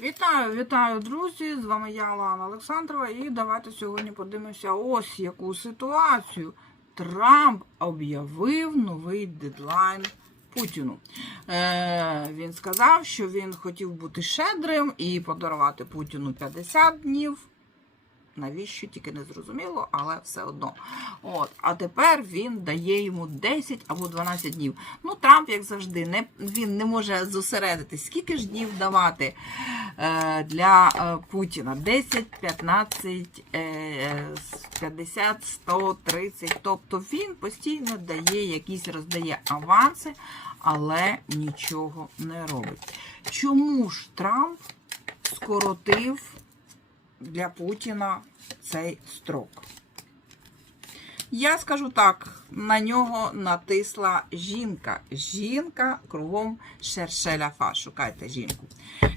Вітаю, вітаю, друзі! З вами я, Лана Олександрова, і давайте сьогодні подивимося ось яку ситуацію. Трамп об'явив новий дедлайн Путіну. Е, він сказав, що він хотів бути щедрим і подарувати Путіну 50 днів. Навіщо тільки не зрозуміло, але все одно. От. А тепер він дає йому 10 або 12 днів. Ну, Трамп, як завжди, не, він не може зосередитись. Скільки ж днів давати е, для е, Путіна? 10, 15, е, 50, 100, 30. Тобто він постійно дає якісь роздає аванси, але нічого не робить. Чому ж Трамп скоротив? Для Путіна цей строк. Я скажу так: на нього натисла жінка. Жінка кругом шершеляфа. Шукайте жінку.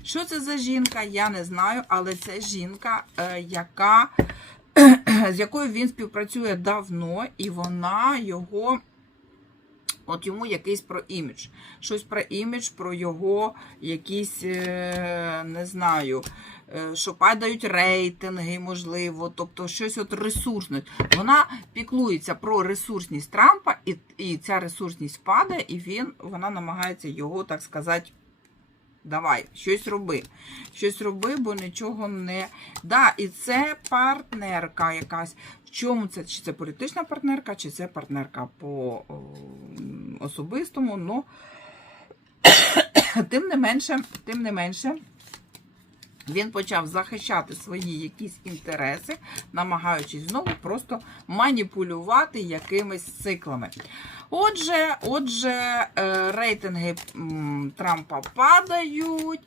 Що це за жінка? Я не знаю, але це жінка, е, яка, з якою він співпрацює давно, і вона його. От йому якийсь про імідж. Щось про імідж, про його якісь, е, не знаю, е, що падають рейтинги, можливо, тобто щось от ресурсне. Вона піклується про ресурсність Трампа, і, і ця ресурсність падає, і він, вона намагається його, так сказати, Давай, щось роби. Щось роби, бо нічого не. Да, і це партнерка якась. В чому це? Чи це політична партнерка, чи це партнерка по особистому, ну тим не менше, тим не менше. Він почав захищати свої якісь інтереси, намагаючись знову просто маніпулювати якимись циклами. Отже, отже, е, рейтинги Трампа падають.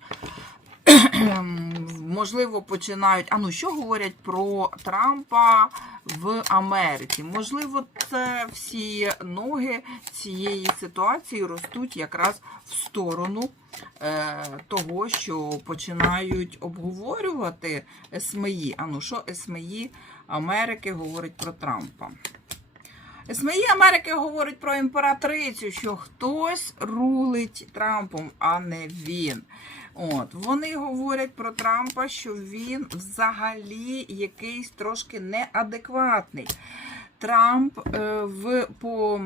Можливо, починають. А ну що говорять про Трампа в Америці? Можливо, це всі ноги цієї ситуації ростуть якраз в сторону е, того, що починають обговорювати СМІ. А ну що СМІ Америки говорить про Трампа? СМІ Америки говорить про імператрицю, що хтось рулить Трампом, а не він. От, Вони говорять про Трампа, що він взагалі якийсь трошки неадекватний. Трамп е, в по.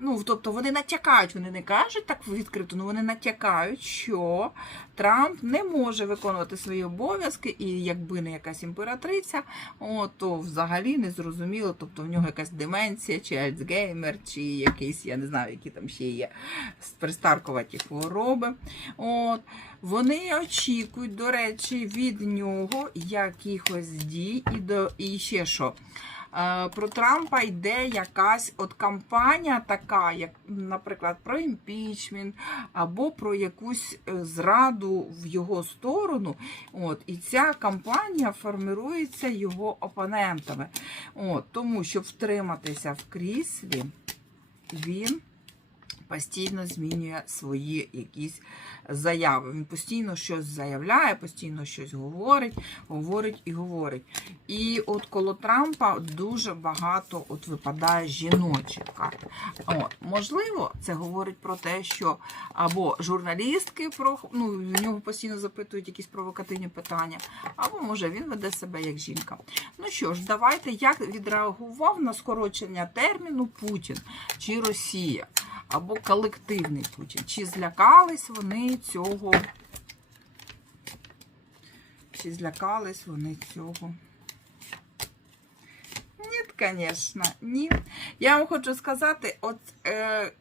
Ну, тобто вони натякають, вони не кажуть так відкрито, але вони натякають, що Трамп не може виконувати свої обов'язки, і якби не якась імператриця, о, то взагалі не зрозуміло, тобто в нього якась деменція, чи альцгеймер, чи якийсь, я не знаю, які там ще є пристаркуваті хвороби. От. Вони очікують, до речі, від нього якихось дій і, до, і ще що. Е, Про Трампа йде якась от кампанія така, як, наприклад, про імпічмент або про якусь е, зраду в його сторону. От, І ця кампанія формирується його опонентами. От, Тому щоб втриматися в кріслі, він постійно змінює свої якісь заяви. Він постійно щось заявляє, постійно щось говорить, говорить і говорить. І от коло Трампа дуже багато от випадає жіночих карт. От, можливо, це говорить про те, що або журналістки про ну, в нього постійно запитують якісь провокативні питання, або може він веде себе як жінка. Ну що ж, давайте як відреагував на скорочення терміну Путін чи Росія або колективний Путін. Чи злякались вони цього? Чи злякались вони цього? Ні, звісно, ні. Я вам хочу сказати, от е,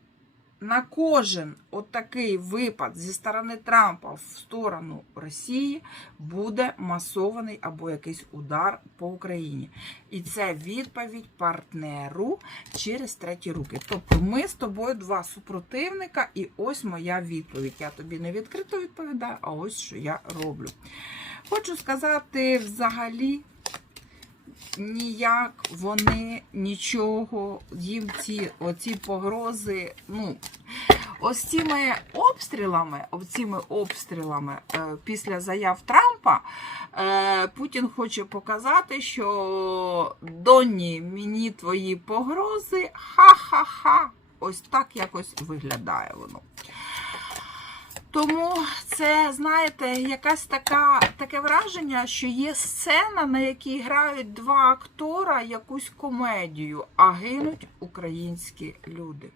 на кожен от такий випад зі сторони Трампа в сторону Росії буде масований або якийсь удар по Україні. І це відповідь партнеру через треті руки. Тобто ми з тобою два супротивника, і ось моя відповідь. Я тобі не відкрито відповідаю, а ось що я роблю. Хочу сказати, взагалі. Ніяк вони нічого, їм ці оці погрози, ну, ось цими обстрілами, оціми обстрілами е, після заяв Трампа е, Путін хоче показати, що Донні, мені твої погрози, ха-ха-ха. Ось так якось виглядає воно. Тому це, знаєте, якась така таке враження, що є сцена, на якій грають два актора якусь комедію, а гинуть українські люди.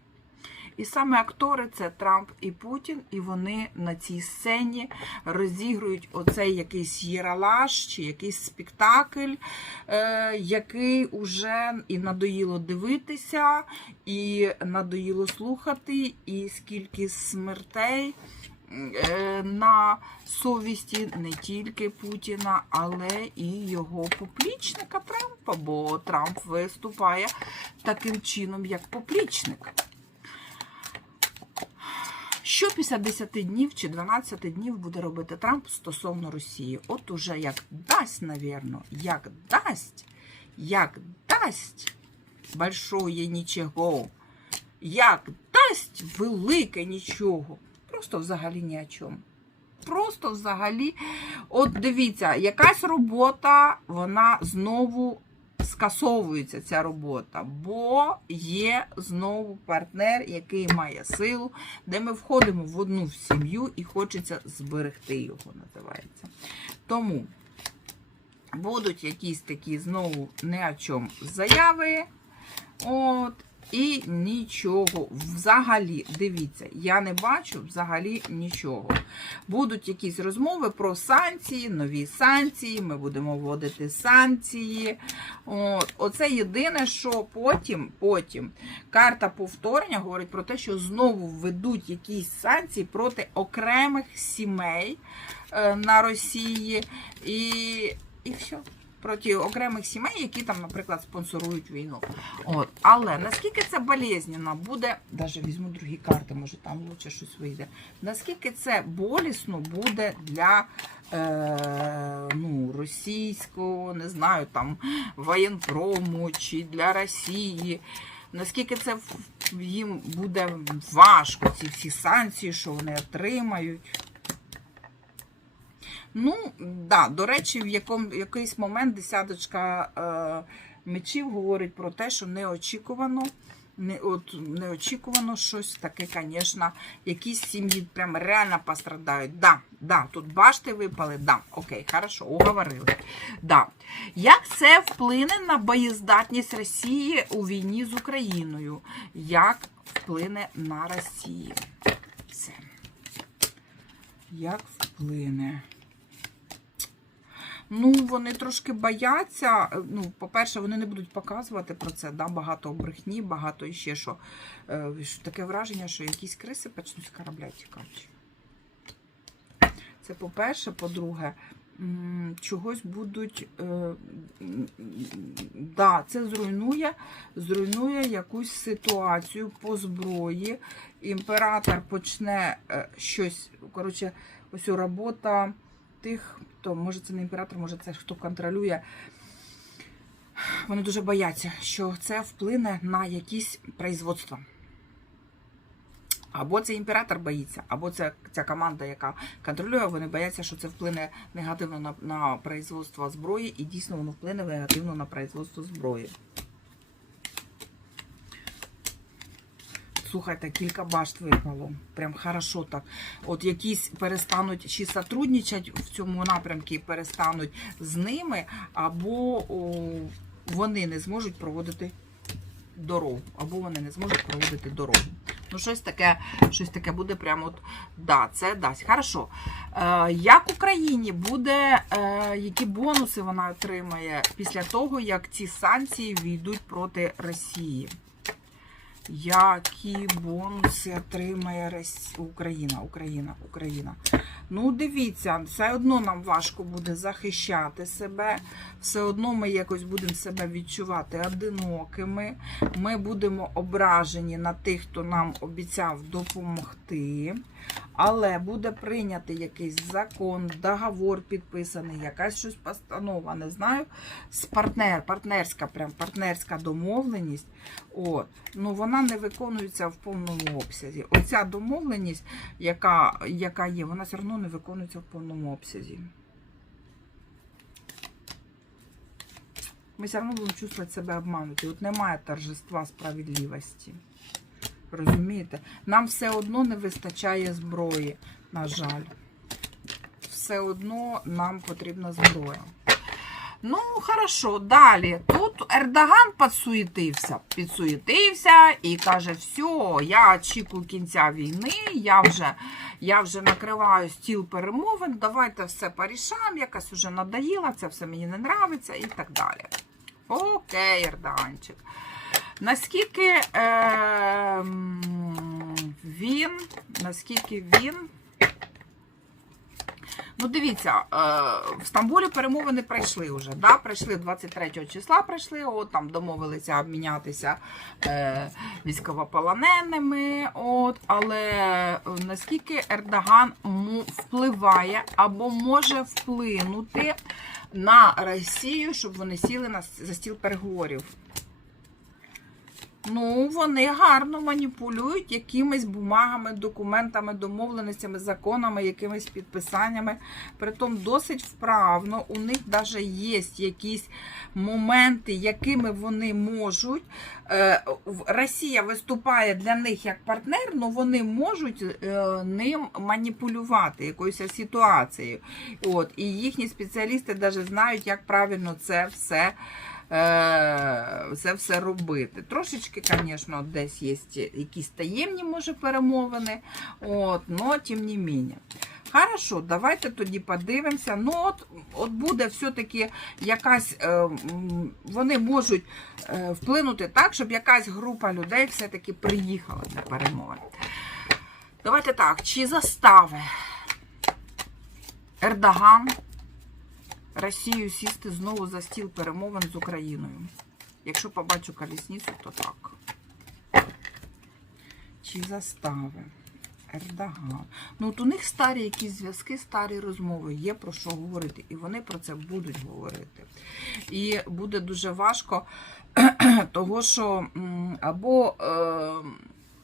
І саме актори це Трамп і Путін, і вони на цій сцені розігрують оцей якийсь єралаш чи якийсь спектакль, е, який уже і надоїло дивитися, і надоїло слухати, і скільки смертей е, на совісті не тільки Путіна, але і його поплічника Трампа, бо Трамп виступає таким чином, як поплічник. Що після 10 днів чи 12 днів буде робити Трамп стосовно Росії? От уже як дасть, навірно, як дасть, як дасть большое нічого, як дасть велике нічого. Просто взагалі ні о чому. Просто взагалі, от дивіться, якась робота, вона знову скасовується ця робота, бо є знову партнер, який має силу, де ми входимо в одну сім'ю і хочеться зберегти його, називається. Тому будуть якісь такі знову не о чому заяви. От. І нічого взагалі, дивіться, я не бачу взагалі нічого. Будуть якісь розмови про санкції, нові санкції, ми будемо вводити санкції. От. Оце єдине, що потім, потім карта повторення говорить про те, що знову введуть якісь санкції проти окремих сімей е, на Росії. І, і все проти окремих сімей, які там, наприклад, спонсорують війну. От. Але наскільки це болезненно буде, навіть візьму другі карти, може там лучше щось вийде. Наскільки це болісно буде для е, ну, російського, не знаю, там воєнпрому чи для Росії. Наскільки це їм буде важко, ці всі санкції, що вони отримають. Ну, да, до речі, в якому, якийсь момент десяточка е, мечів говорить про те, що неочікувано, не, от, неочікувано щось таке, звісно, якісь сім'ї прям реально пострадають. Да, да, тут башти випали, да, окей, хорошо, уговорили. Да. Як це вплине на боєздатність Росії у війні з Україною? Як вплине на Росію? Це. Як вплине? Ну, вони трошки бояться. Е, Ну, по-перше, вони не будуть показувати про це. Да? Багато брехні, багато іще що. Е, Таке враження, що якісь криси почнуть з корабля тікати. Це по-перше, по-друге, чогось будуть. е, Да, це зруйнує, зруйнує якусь ситуацію по зброї. Імператор почне щось. Коротше, ось робота тих, хто, може, це не імператор, може, це хто контролює. Вони дуже бояться, що це вплине на якісь производства. Або це імператор боїться, або це ця команда, яка контролює, вони бояться, що це вплине негативно на, на производство зброї, і дійсно воно вплине негативно на производство зброї. Слухайте, кілька башт випало. Прям хорошо так. От якісь перестануть чи сотрудничати в цьому напрямку, перестануть з ними, або о, вони не зможуть проводити дорогу, або вони не зможуть проводити дорогу. Ну, щось таке, щось таке буде прямо от, да, це дасть. Хорошо. Е, як Україні буде, е, які бонуси вона отримає після того, як ці санкції війдуть проти Росії? Які бонуси отримає Україна, Україна, Україна. Ну, дивіться, все одно нам важко буде захищати себе, все одно ми якось будемо себе відчувати одинокими. Ми будемо ображені на тих, хто нам обіцяв допомогти. Але буде прийнятий якийсь закон, договор підписаний, якась щось постанова, не знаю. З партнер, партнерська, прям партнерська домовленість. От. Ну, вона не виконується в повному обсязі. Оця домовленість, яка, яка є, вона все одно не виконується в повному обсязі. Ми все одно будемо чувствувати себе обмануті. От немає торжества справедливості. Розумієте? Нам все одно не вистачає зброї. На жаль. Все одно нам потрібна зброя. Ну, хорошо, далі. Тут Ердоган підсуетився, підсуетився і каже, все, я очікую кінця війни, я вже, я вже накриваю стіл перемовин, давайте все порішаємо, якась вже надоїла, це все мені не нравиться і так далі. Окей, Ердоганчик. Наскільки е, він, наскільки він Ну, дивіться, е, в Стамбулі перемовини пройшли вже. Да? Пройшли 23 числа, пройшли, от там домовилися обмінятися е, військовополоненими. От, але наскільки Ердоган впливає або може вплинути на Росію, щоб вони сіли на, за стіл переговорів? Ну, вони гарно маніпулюють якимись бумагами, документами, домовленостями, законами, якимись підписаннями. Притом досить вправно. У них навіть є якісь моменти, якими вони можуть. Е, Росія виступає для них як партнер, але вони можуть е, ним маніпулювати якоюсь ситуацією. От, і їхні спеціалісти навіть знають, як правильно це все е, це все робити. Трошечки, звісно, десь є якісь таємні, може, перемовини, от, но тим не менше. Хорошо, давайте тоді подивимося. Ну, от, от буде все-таки якась, е, вони можуть е, вплинути так, щоб якась група людей все-таки приїхала для перемови. Давайте так, чи застави Ердоган Росію сісти знову за стіл перемовин з Україною. Якщо побачу колісницю, то так. Чи застави? Ердоган. Ну, от у них старі якісь зв'язки, старі розмови, є про що говорити. І вони про це будуть говорити. І буде дуже важко, того що або е,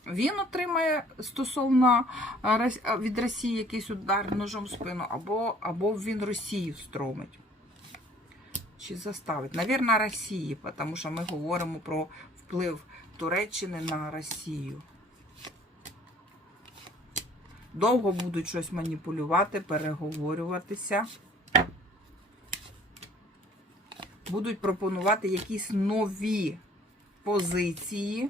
він отримає стосовно е, від Росії якийсь удар ножом в спину, або, або він Росію встромить. Чи заставить? Навірно, Росії, тому що ми говоримо про вплив Туреччини на Росію. Довго будуть щось маніпулювати, переговорюватися. Будуть пропонувати якісь нові позиції.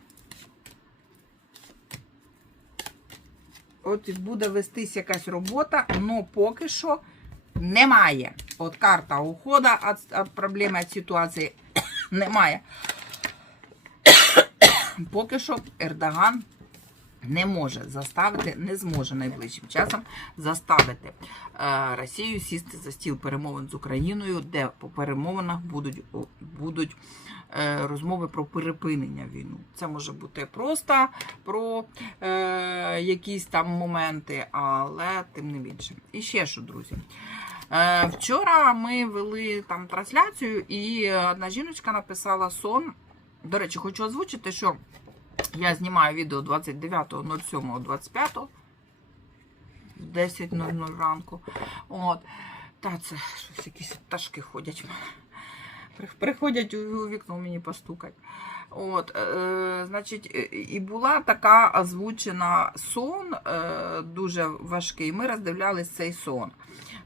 От буде вестись якась робота, але поки що немає. От карта уходу від, від проблеми, від ситуації немає. Поки що Ердоган не може заставити, не зможе найближчим часом заставити е, Росію сісти за стіл перемовин з Україною, де по перемовинах будуть, будуть е, розмови про припинення війну. Це може бути просто про е, якісь там моменти, але тим не більше. І ще що, друзі. Е, Вчора ми вели там трансляцію, і одна жіночка написала сон. До речі, хочу озвучити, що я знімаю відео 29.07.25 в 10.00 ранку. От. Та це щось якісь пташки ходять. Приходять у вікно мені постукать. От, е, значить, і- і була така озвучена сон, е, дуже важкий. Ми роздивлялись цей сон.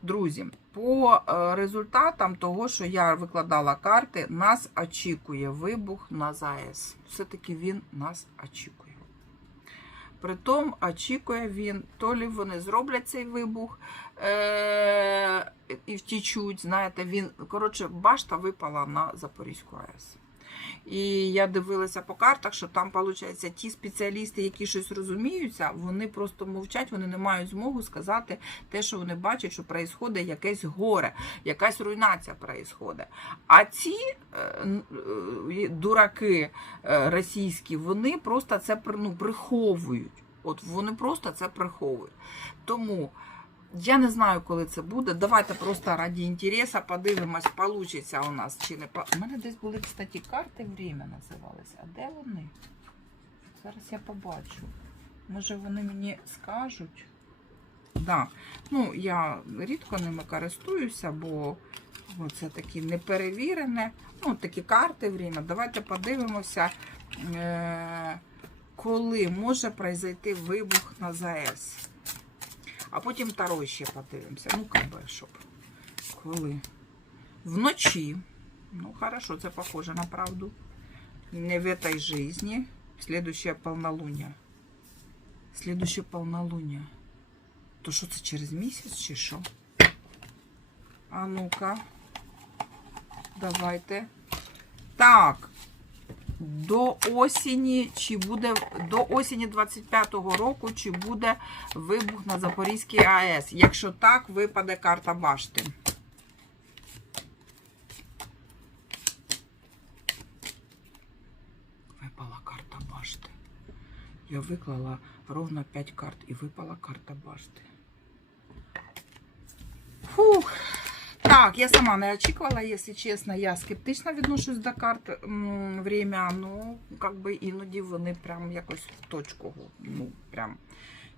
Друзі, по е, результатам того, що я викладала карти, нас очікує вибух на ЗАЕС. Все-таки він нас очікує. Притом очікує він, то лі вони зроблять цей вибух е- і втічуть. Знаєте, він, коротше, башта випала на Запорізьку АЕС. І я дивилася по картах, що там, виходить, ті спеціалісти, які щось розуміються, вони просто мовчать, вони не мають змогу сказати те, що вони бачать, що відбувається якесь горе, якась руйнація відбувається. А ці е, е, дураки е, російські, вони просто це ну, приховують. От вони просто це приховують. Тому я не знаю, коли це буде. Давайте просто раді інтересу подивимось, получиться у нас чи не У мене десь були, кстати, карти время називались. А де вони? Зараз я побачу. Може вони мені скажуть? Да. Ну, я рідко ними користуюся, бо ну, це такі неперевірене. Ну, такі карти время. Давайте подивимося, е- коли може произойти вибух на ЗАЕС. А потім второй ще подивимося. Ну, как би, щоб. Коли? Вночі. Ну, хорошо, це похоже на правду. Не в этой жизни. Следующее полнолуние. Следующее полнолуние. То що це через місяць чи що? А ну-ка. Давайте. Так. До осені, чи буде до осені 25-го року, чи буде вибух на Запорізькій АЕС? Якщо так, випаде карта башти. Випала карта башти. Я виклала ровно 5 карт і випала карта башти. Так, я сама не очікувала, якщо чесно, я скептично відношусь до карт время, ну, как би іноді вони прям якось в точку, ну, прям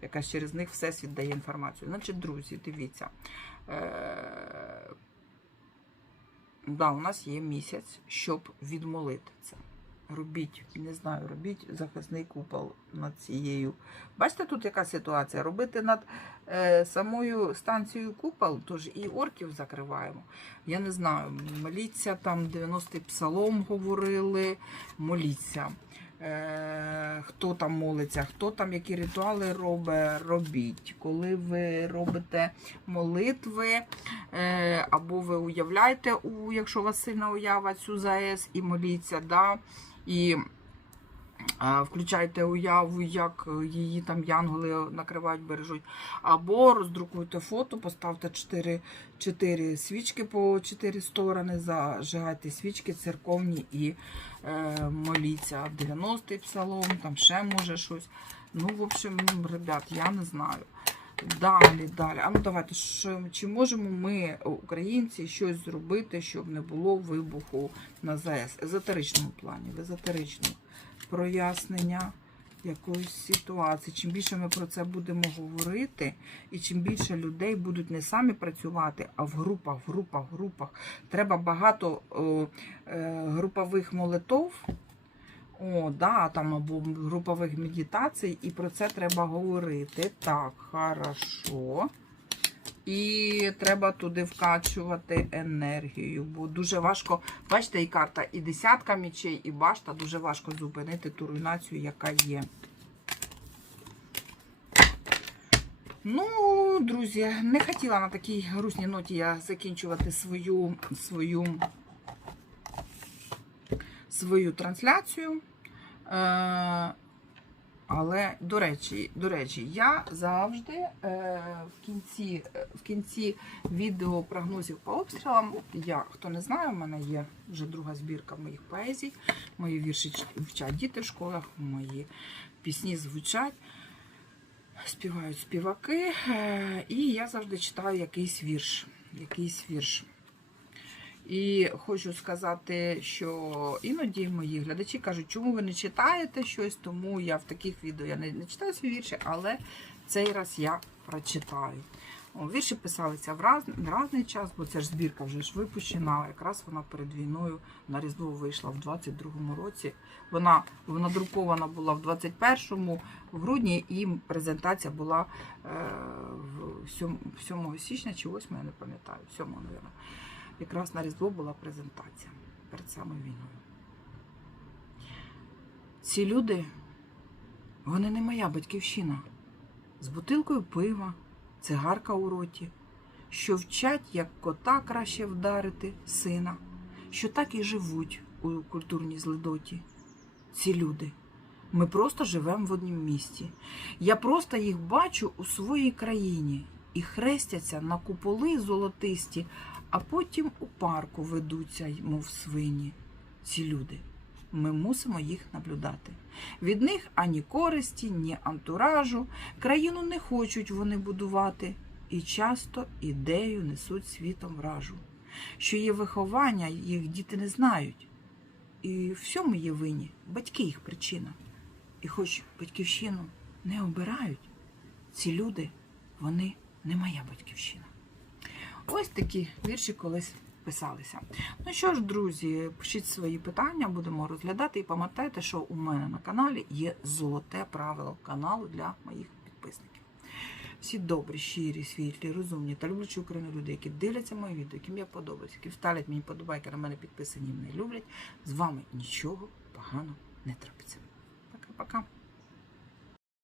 якась через них всесвіт дає інформацію. Значить, друзі, дивіться. Е- да, у нас є місяць, щоб відмолити це. Робіть, не знаю, робіть захисний купол над цією. Бачите, тут яка ситуація? Робити над е, самою станцією купол, тож і орків закриваємо. Я не знаю, моліться, там 90-й псалом говорили, моліться. Е, хто там молиться, хто там які ритуали робить, робіть. Коли ви робите молитви, е, або ви уявляєте, у, якщо у вас сильна уява, цю ЗАЕС і моліться, да, і включайте уяву, як її там янголи накривають, бережуть. Або роздрукуйте фото, поставте 4, 4 свічки по 4 сторони, зажигайте свічки церковні і е, моліться. 90-й псалом, там ще може щось. Ну, в общем, ребят, я не знаю. Далі, далі. А ну давайте, що, чи можемо ми, українці, щось зробити, щоб не було вибуху на ЗАЕС? Езотеричному плані, в езотеричному прояснення якоїсь ситуації. Чим більше ми про це будемо говорити, і чим більше людей будуть не самі працювати, а в групах, в групах, в групах. Треба багато о, е, групових молитов. О, да, там або групових медитацій, і про це треба говорити. Так, хорошо. І треба туди вкачувати енергію, бо дуже важко, бачите, і карта, і десятка мічей, і башта, дуже важко зупинити ту руйнацію, яка є. Ну, друзі, не хотіла на такій грустній ноті я закінчувати свою, свою, свою трансляцію. Е, але, до речі, до речі, я завжди е, в кінці в кінці відео прогнозів по обстрілам, я, хто не знає, у мене є вже друга збірка моїх поезій, мої вірші вчать діти в школах, мої пісні звучать, співають співаки, е, і я завжди читаю якийсь вірш. Якийсь вірш. І хочу сказати, що іноді мої глядачі кажуть, чому ви не читаєте щось, тому я в таких відео я не, не читаю свої вірші, але цей раз я прочитаю. О, вірші писалися в раз, в різний час, бо це ж збірка вже ж випущена. Якраз вона перед війною на Різдво вийшла в 22-му році. Вона, вона друкована була в 21-му в грудні, і презентація була е, в 7, 7 січня чи 8, я не пам'ятаю, 7, мабуть. Якраз на Різдво була презентація перед самою війною. Ці люди, вони не моя батьківщина. З бутилкою пива, цигарка у роті, що вчать, як кота краще вдарити сина, що так і живуть у культурній злидоті. Ці люди. Ми просто живемо в однім місті. Я просто їх бачу у своїй країні і хрестяться на куполи золотисті, а потім у парку ведуться, мов свині. Ці люди. Ми мусимо їх наблюдати. Від них ані користі, ні антуражу. Країну не хочуть вони будувати, і часто ідею несуть світом вражу. Що є виховання, їх діти не знають. І всьому є винні, батьки їх причина. І хоч батьківщину не обирають, ці люди, вони не моя батьківщина. Ось такі вірші колись писалися. Ну що ж, друзі, пишіть свої питання, будемо розглядати. І пам'ятайте, що у мене на каналі є золоте правило каналу для моїх підписників. всі добрі, щирі, світлі, розумні та люблячі Україну люди, які дивляться мої відео, яким я подобаюся, які ставлять мені подобайки, на мене підписані, мене люблять. З вами нічого поганого не трапиться.